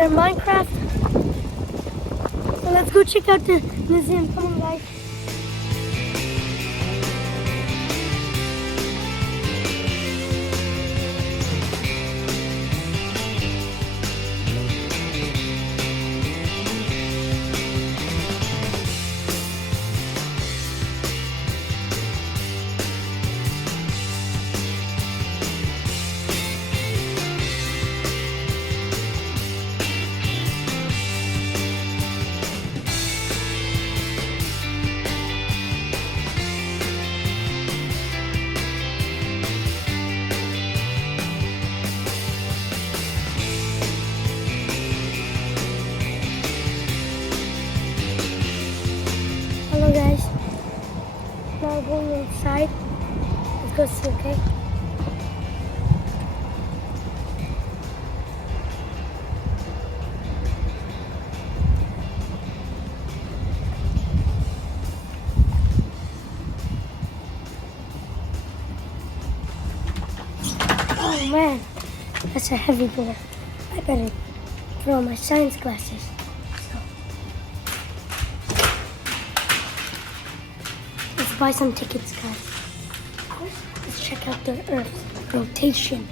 under Minecraft. So let's go check out the museum. Come on, guys. Hello guys, now going inside. Let's go see, okay? Oh man, that's a heavy door. I better throw my science glasses. Let's buy some tickets, guys. Let's check out the Earth rotation.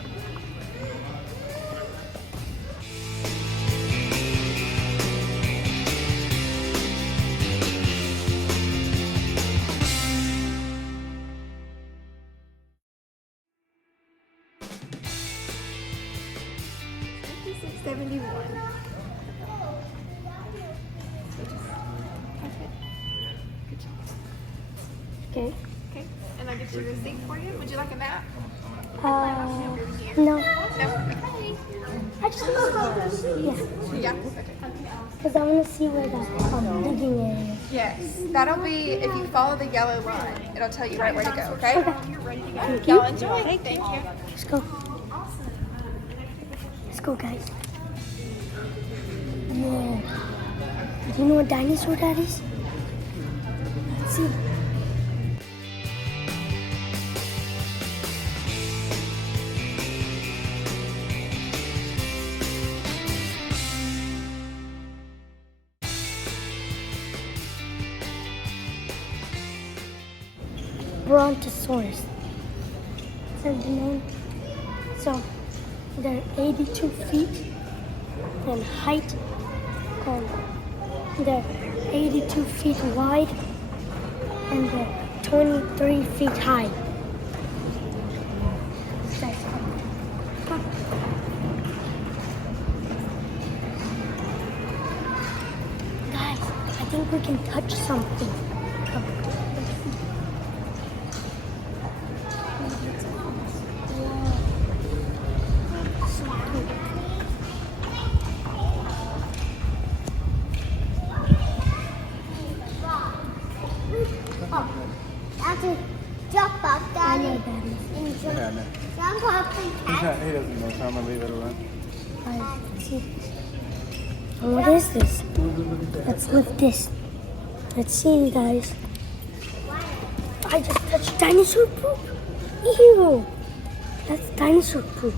Okay. Okay, and I'll get your receipt for you. Would you like a map? No. No? I just Yeah. because I want to see where that digging area is. Yes. That'll be, if you follow the yellow line, it'll tell you right where to go, okay? Thank Y'all you. enjoy. Thank you. Let's go. Let's go, guys. Yeah. Do you know what dinosaur that is? Let's see. Brontosaurus. Says the name. So they're 82 feet in height, and they're 82 feet wide, and they're 23 feet high. Guys, I think we can touch something. Come. That's a drop off, I Daddy. know that is. Yeah, no. Drop off and catch. He doesn't know, so I'm gonna leave it alone. Guys, see. And what is this? Let's lift this. Let's see, guys. I just touched dinosaur poop. Ew. That's dinosaur poop.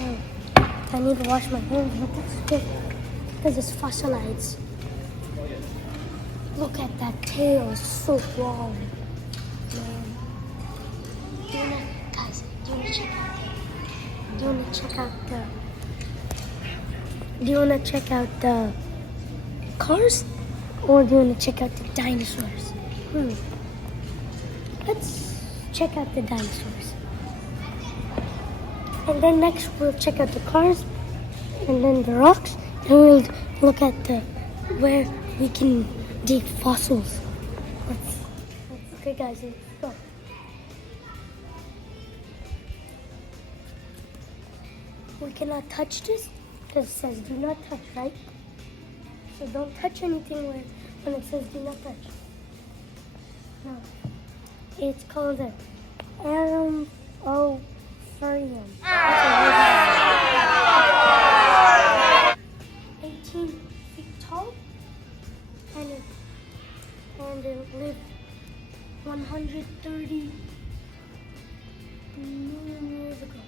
Oh, I need to wash my hands, but that's good because it's fossilized. Look at that tail, it's so long. Man. Do you wanna, guys, do you wanna check out? Do you wanna check out the? Do you wanna check out the cars, or do you wanna check out the dinosaurs? Let's check out the dinosaurs, and then next we'll check out the cars, and then the rocks, and we'll look at the where we can dig fossils. Okay, guys, let's go. We cannot touch this because it says do not touch, right? So don't touch anything when it says do not touch. No. It's called an Aerophorium. 18 feet tall, and it lived 130 million years ago.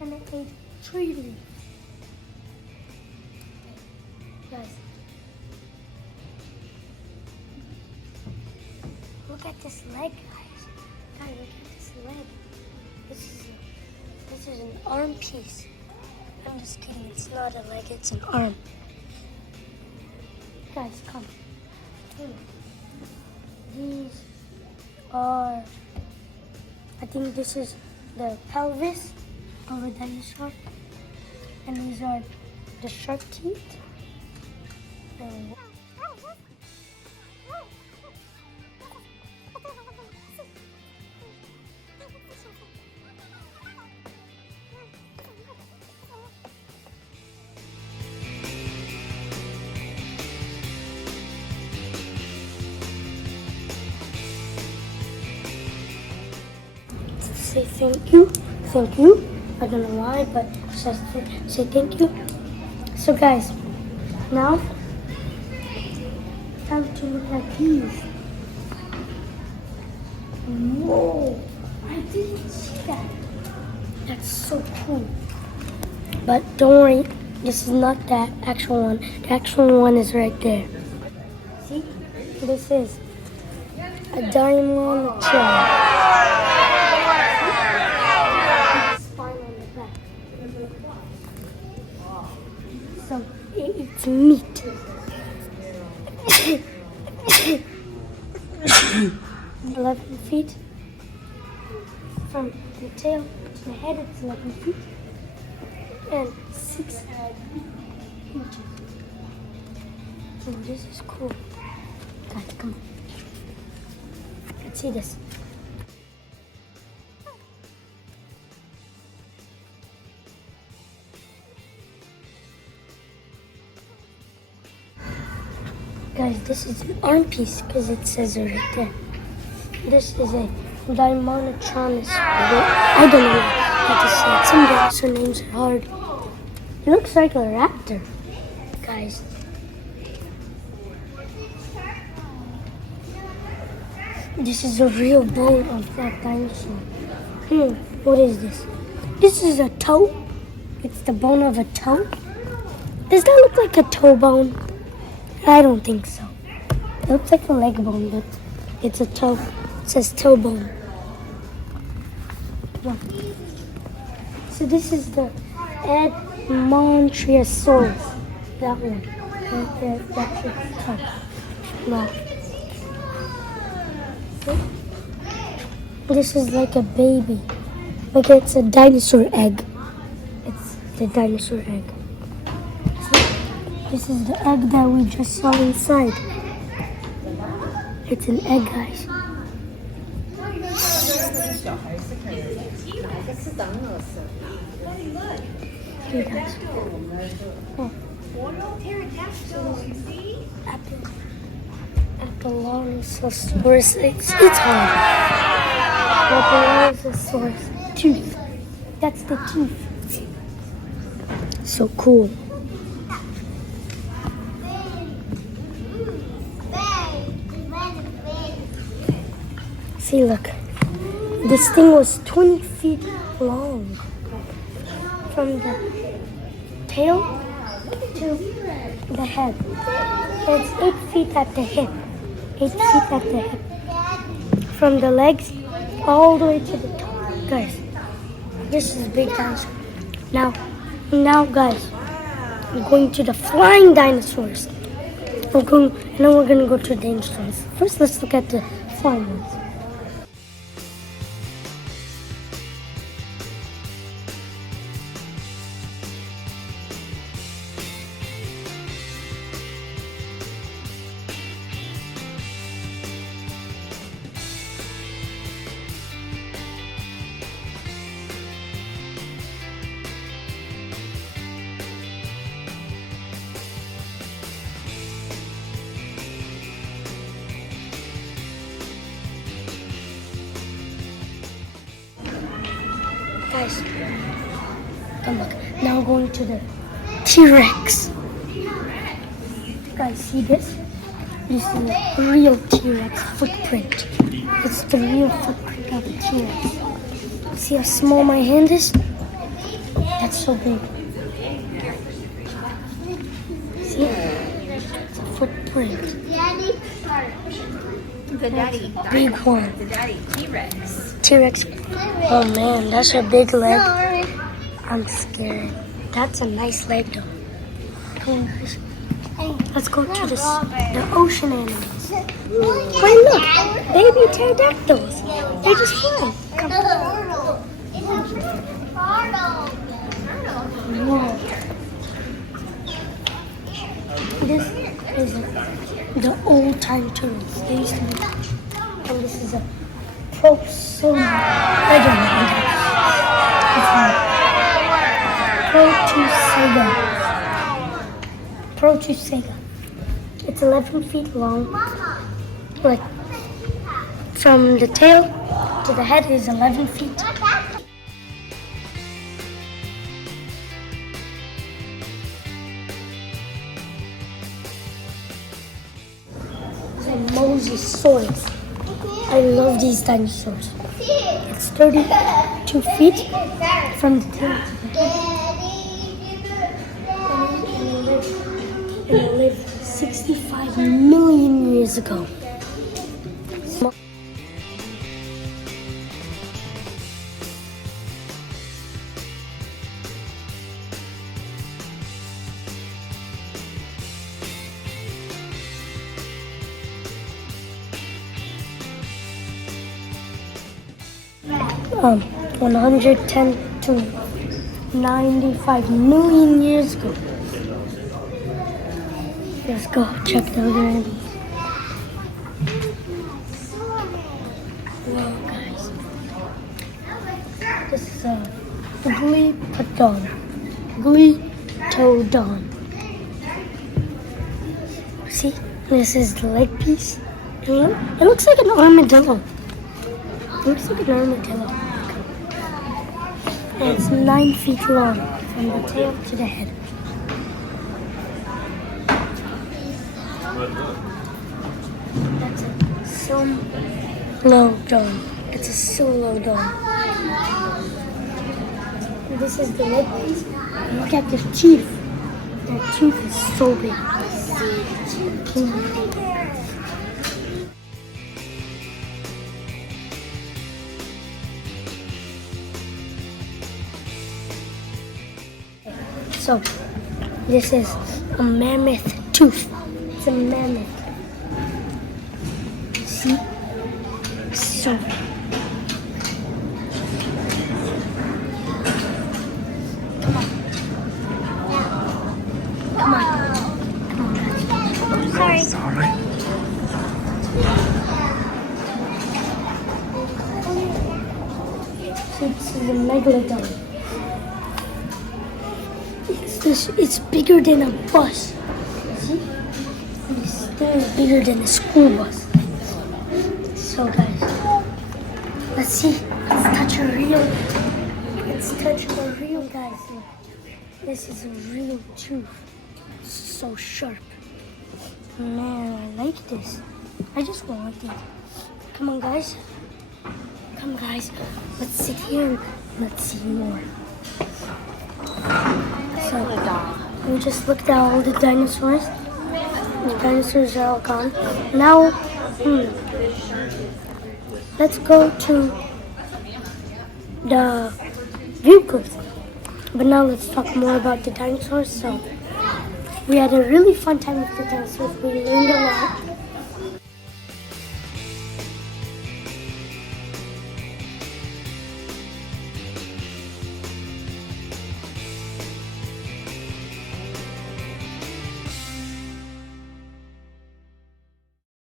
And it ate tree leaves. look at this leg, guys. Guys, look at this leg. This is an arm piece. I'm just kidding. It's not a leg. It's an arm. Guys, come. These are. I think this is the pelvis of a dinosaur, and these are the shark teeth. And say thank you. Thank you. I don't know why, but just say thank you. So guys, now time to look at these. Whoa! I didn't see that. That's so cool. But don't worry, this is not that actual one. The actual one is right there. See? This is a diamond chair. So it's meat. 11 feet from the tail to the head. It's 11 feet and 6 inches. So this is cool. Guys, come on. Let's see this. Guys, this is an arm piece because it says it right there. This is a Dinosaurs. I don't know how to say it. Some dinosaur names are hard. It looks like a raptor, guys. This is a real bone of that dinosaur. What is this? This is a toe. It's the bone of a toe. Does that look like a toe bone? I don't think so. It looks like a leg bone, but it's a toe. It says toe bone. Yeah. So this is the Edmontosaurus. That one. Right there. That's its toe. No. This is like a baby. Like it's a dinosaur egg. It's the dinosaur egg. This is the egg that we just saw inside. It's an egg, guys. Here, guys. Oh. Apollosaurus. It's hard. Apollosaurus. Tooth. That's the teeth. So cool. See, look. This thing was 20 feet long. From the tail to the head. And it's 8 feet at the hip. 8 feet at the hip. From the legs all the way to the top. Guys, this is big dinosaur. Now guys, we're going to the flying dinosaurs. Then we're going to go to the dinosaurs. First, let's look at the flying ones. Guys, come look. Now we're going to the T-Rex. Guys, see this? This is a real T-Rex footprint. It's the real footprint of a T-Rex. See how small my hand is? That's so big. See? It's a footprint. The daddy. Big one. The daddy T-Rex. T-Rex. Oh man, that's a big leg. I'm scared. That's a nice leg though. Come on, guys. Let's go to the ocean animals. Hey, look, baby pterodactyls. They just fly. Come on. Whoa. This is the old time turtles. They used to be. And this is a prosoma. I don't know. Protusega. It's 11 feet long. Like from the tail to the head is 11 feet. Mosasaurus. I love these dinosaurs. It's 32 feet from the tail to the head. And it lived 65 million years ago. Um, 110 to 95 million years ago. Let's go check the other end. Whoa, guys. This is a Gleetodon. See, this is the leg piece. It looks like an armadillo. It looks like an armadillo. And it's 9 feet long from the tail to the head. That's a Silodon. It's a Silodon. This is the leg piece. Look at the teeth. Their tooth is so big. So, this is a mammoth tooth. It's a mammoth. See? So big. Come on. Sorry. Sorry. This is a megalodon. It's bigger than a bus. See? It's still bigger than a school bus. So guys, let's see. Let's touch a real guys. This is a real tooth. So sharp. Man, I like this. I just want it. Come on guys. Come guys. Let's sit here and let's see more. So, we just looked at all the dinosaurs. The dinosaurs are all gone. Now, let's go to the vehicles. But now let's talk more about the dinosaurs. So, we had a really fun time with the dinosaurs. We learned a lot.